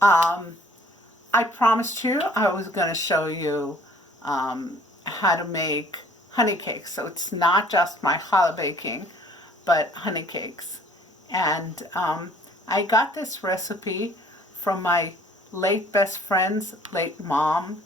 I promised you I was going to show you how to make honey cakes. So it's not just my challah baking, but honey cakes. And I got this recipe from my late best friend's late mom.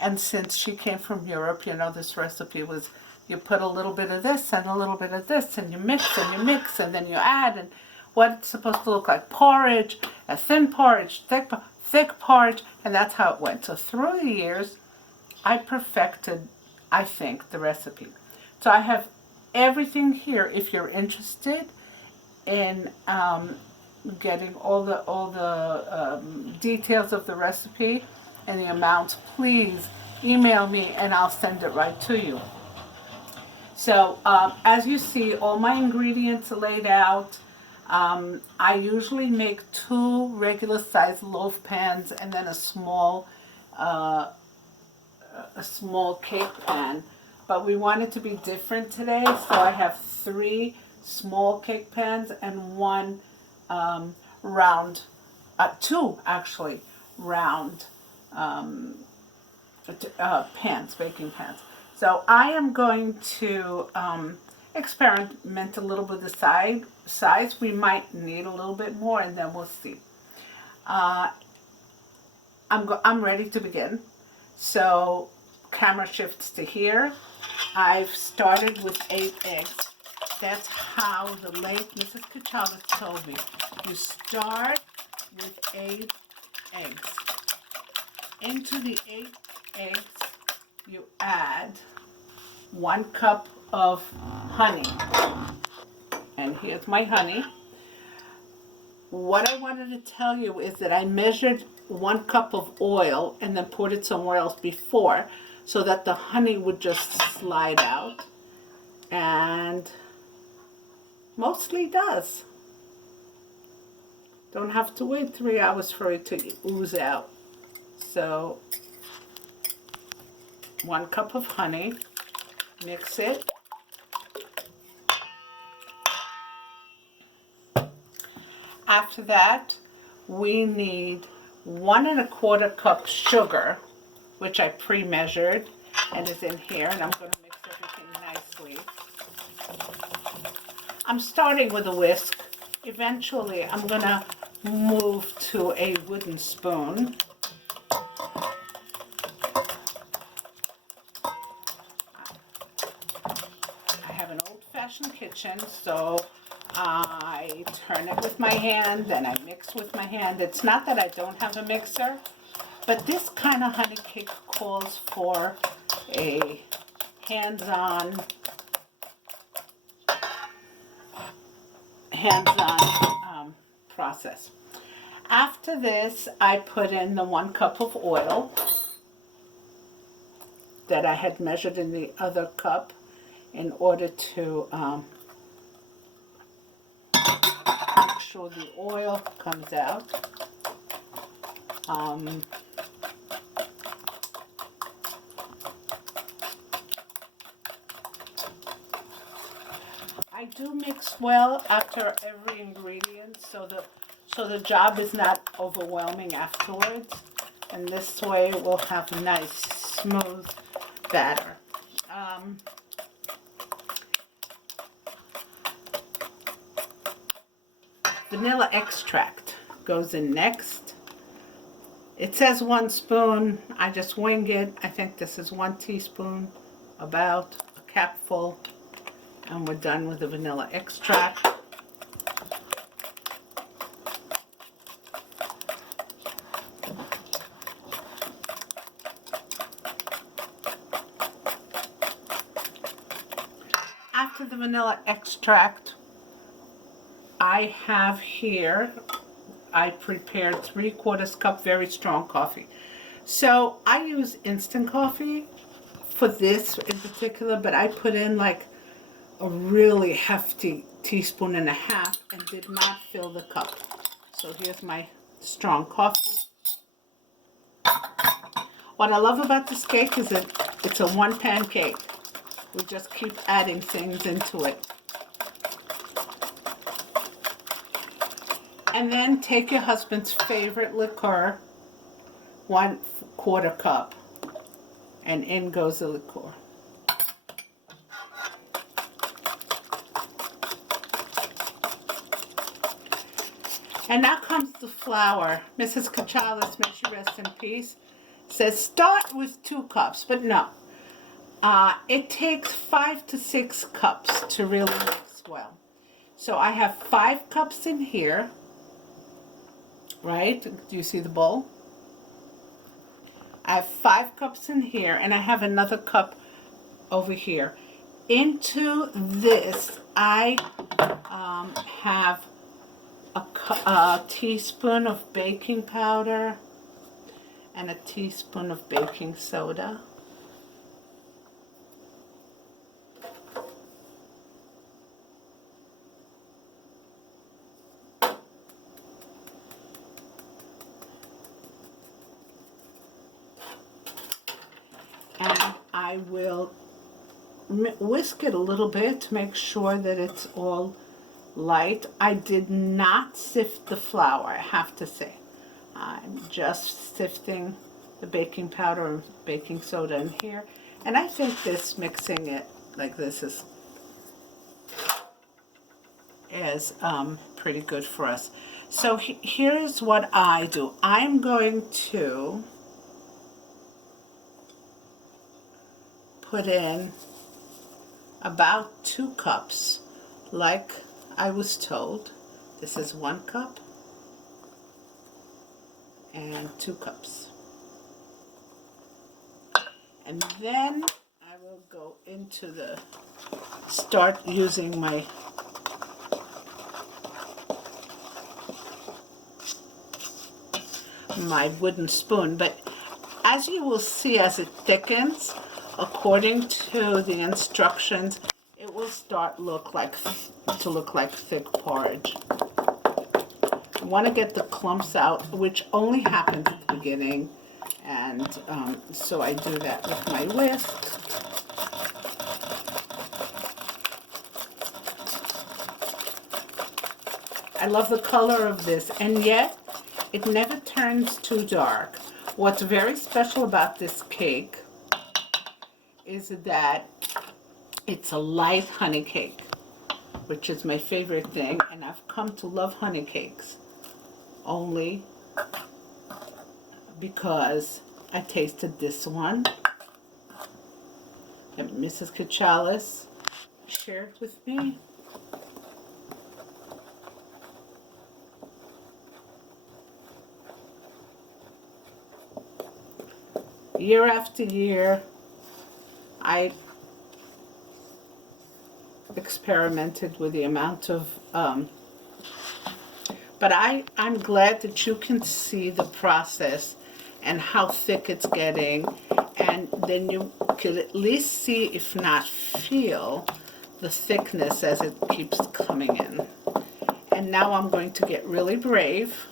And since she came from Europe, you know, this recipe was you put a little bit of this and a little bit of this, and you mix and you mix, and then you add, and what it's supposed to look like: porridge, a thin porridge, thick porridge, and that's how it went. So through the years, I perfected, I think, the recipe. So I have everything here. If you're interested in getting all the details of the recipe and the amounts, please email me and I'll send it right to you. So as you see, all my ingredients are laid out. I usually make 2 regular sized loaf pans and then a small cake pan. But we want it to be different today, so I have 3 small cake pans and 1 round, 2 actually round pans, baking pans. So I am going to experiment a little bit with the size. We might need a little bit more, and then we'll see. I'm ready to begin. So camera shifts to here. I've started with 8 eggs. That's how the late Mrs. Kachavas told me. You start with 8 eggs. Into the 8 eggs, you add 1 cup of honey. And here's my honey. What I wanted to tell you is that I measured 1 cup of oil and then poured it somewhere else before, so that the honey would just slide out, and mostly does. Don't have to wait 3 hours for it to ooze out. So 1 cup of honey, mix it. After that, we need 1 1/4 cup sugar, which I pre-measured and is in here, and I'm going to mix everything nicely. I'm starting with a whisk. Eventually, I'm going to move to a wooden spoon. I have an old-fashioned kitchen, so I turn it with my hand, then I mix with my hand. It's not that I don't have a mixer, but this kind of honey cake calls for a hands-on process. After this, I put in the 1 cup of oil that I had measured in the other cup in order to make sure the oil comes out. I do mix well after every ingredient, so the job is not overwhelming afterwards, and this way we'll have a nice smooth batter. Vanilla extract goes in next. It says 1 spoon. I just wing it. I think this is 1 teaspoon, about a capful, and we're done with the vanilla extract. After the vanilla extract, I have here, I prepared 3/4 cup very strong coffee. So I use instant coffee for this in particular, but I put in like a really hefty teaspoon and a half and did not fill the cup. So here's my strong coffee. What I love about this cake is that it's a 1-pan cake. We just keep adding things into it. And then take your husband's favorite liqueur, 1/4 cup, and in goes the liqueur. And now comes the flour. Mrs. Cachalis, may she rest in peace, says start with 2 cups, but no. It takes 5 to 6 cups to really mix well. So I have 5 cups in here, right? Do you see the bowl? I have 5 cups in here, and I have another cup over here. Into this, I have a teaspoon of baking powder and a teaspoon of baking soda. And I will whisk it a little bit to make sure that it's all light. I did not sift the flour, I have to say. I'm just sifting the baking powder and baking soda in here. And I think this, mixing it like this is pretty good for us. So here's what I do. I'm going to put in about 2 cups, like I was told. This is 1 cup and 2 cups. And then I will go into start using my wooden spoon. But as you will see, as it thickens, according to the instructions, it will start to look like thick porridge. I want to get the clumps out, which only happens at the beginning, and so I do that with my whisk. I love the color of this, and yet it never turns too dark. What's very special about this cake is that it's a light honey cake, which is my favorite thing, and I've come to love honey cakes only because I tasted this one that Mrs. Cachalis shared with me. Year after year, I experimented with the amount of, but I'm glad that you can see the process and how thick it's getting, and then you could at least see, if not feel, the thickness as it keeps coming in. And now I'm going to get really brave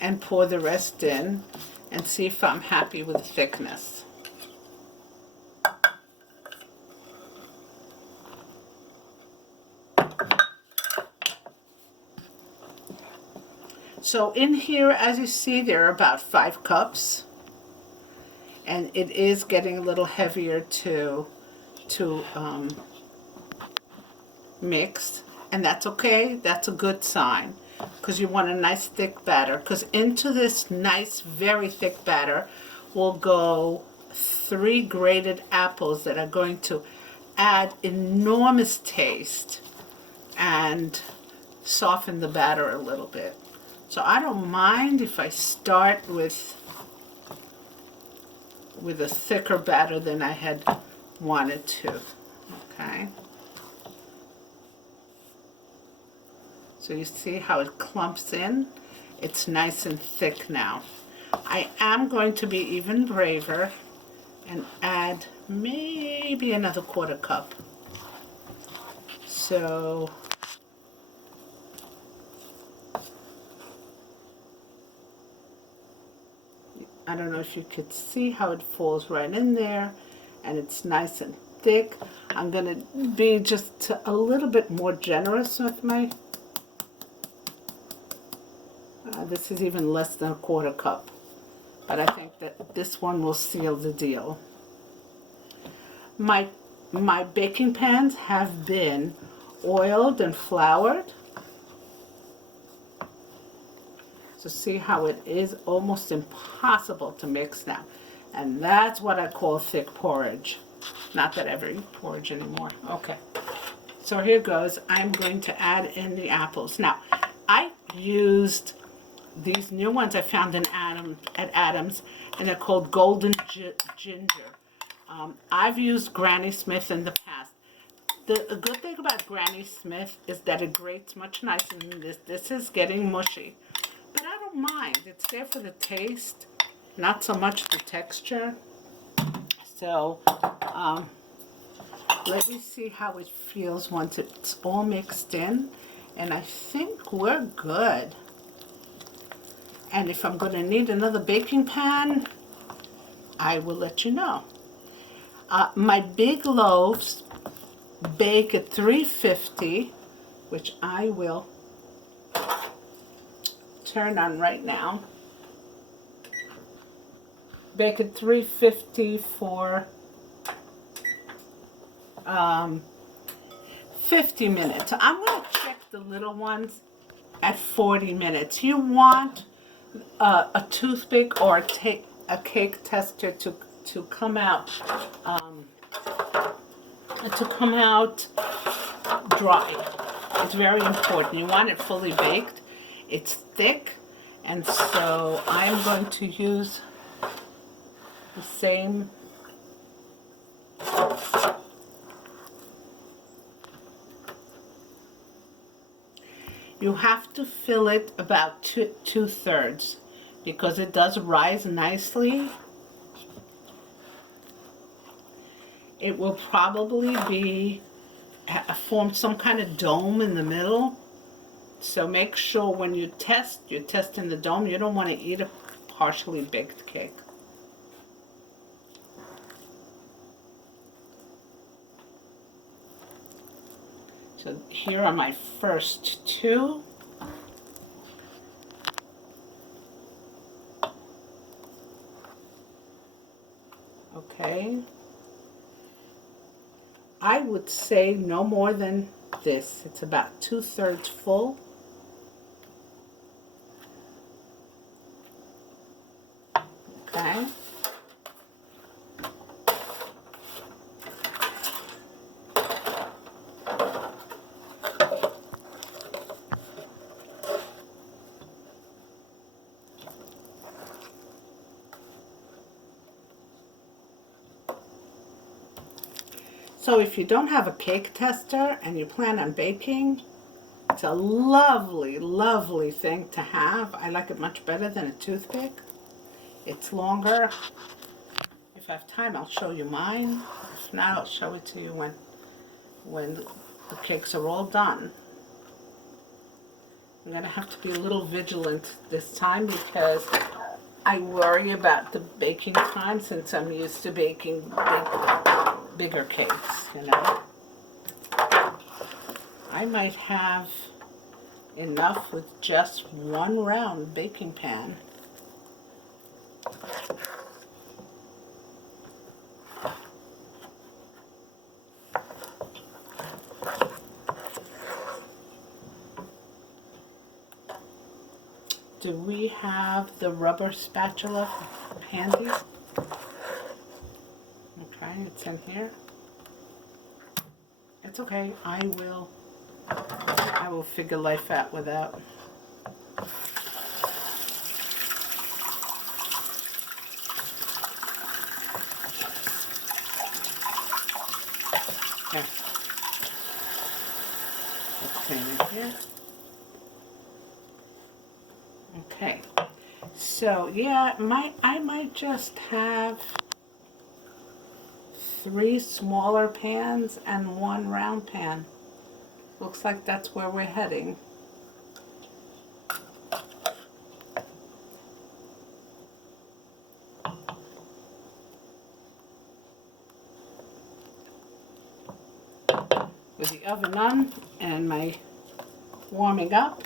and pour the rest in and see if I'm happy with the thickness. So in here, as you see, there are about 5 cups, and it is getting a little heavier to mix, and that's okay. That's a good sign, because you want a nice thick batter. Because into this nice, very thick batter will go 3 grated apples that are going to add enormous taste and soften the batter a little bit. So I don't mind if I start with a thicker batter than I had wanted to. Okay. So you see how it clumps in? It's nice and thick now. I am going to be even braver and add maybe another 1/4 cup. So I don't know if you could see how it falls right in there, and it's nice and thick. I'm going to be just a little bit more generous with my this is even less than a quarter cup. But I think that this one will seal the deal. My baking pans have been oiled and floured. So see how it is almost impossible to mix now. And that's what I call thick porridge. Not that I ever eat porridge anymore. Okay. So here goes. I'm going to add in the apples. Now, I used these new ones I found at Adams, and they're called Golden Ginger. I've used Granny Smith in the past. The good thing about Granny Smith is that it grates much nicer than this. This is getting mushy. But I don't mind. It's there for the taste, not so much the texture. So, let me see how it feels once it's all mixed in. And I think we're good. And if I'm going to need another baking pan, I will let you know. My big loaves bake at 350, which I will turn on right now. Bake at 350 for 50 minutes. I'm going to check the little ones at 40 minutes. You want a toothpick or a cake tester to come out dry. It's very important. You want it fully baked. It's thick, and so I'm going to use the same. You have to fill it about two-thirds because it does rise nicely. It will probably be form some kind of dome in the middle. So make sure when you test, you're testing the dome. You don't want to eat a partially baked cake. So here are my first two. Okay. I would say no more than this. It's about 2/3 full. Okay. So if you don't have a cake tester and you plan on baking, it's a lovely, lovely thing to have. I like it much better than a toothpick. It's longer. If I have time, I'll show you mine. If not, I'll show it to you when the cakes are all done. I'm going to have to be a little vigilant this time because I worry about the baking time since I'm used to baking bigger cakes, you know. I might have enough with just one round baking pan. Do we have the rubber spatula handy? Okay, it's in here. It's okay. I will figure life out without. There. Let's clean it here. Okay. So yeah, I might just have 3 smaller pans and 1 round pan. Looks like that's where we're heading. With the oven on and my warming up,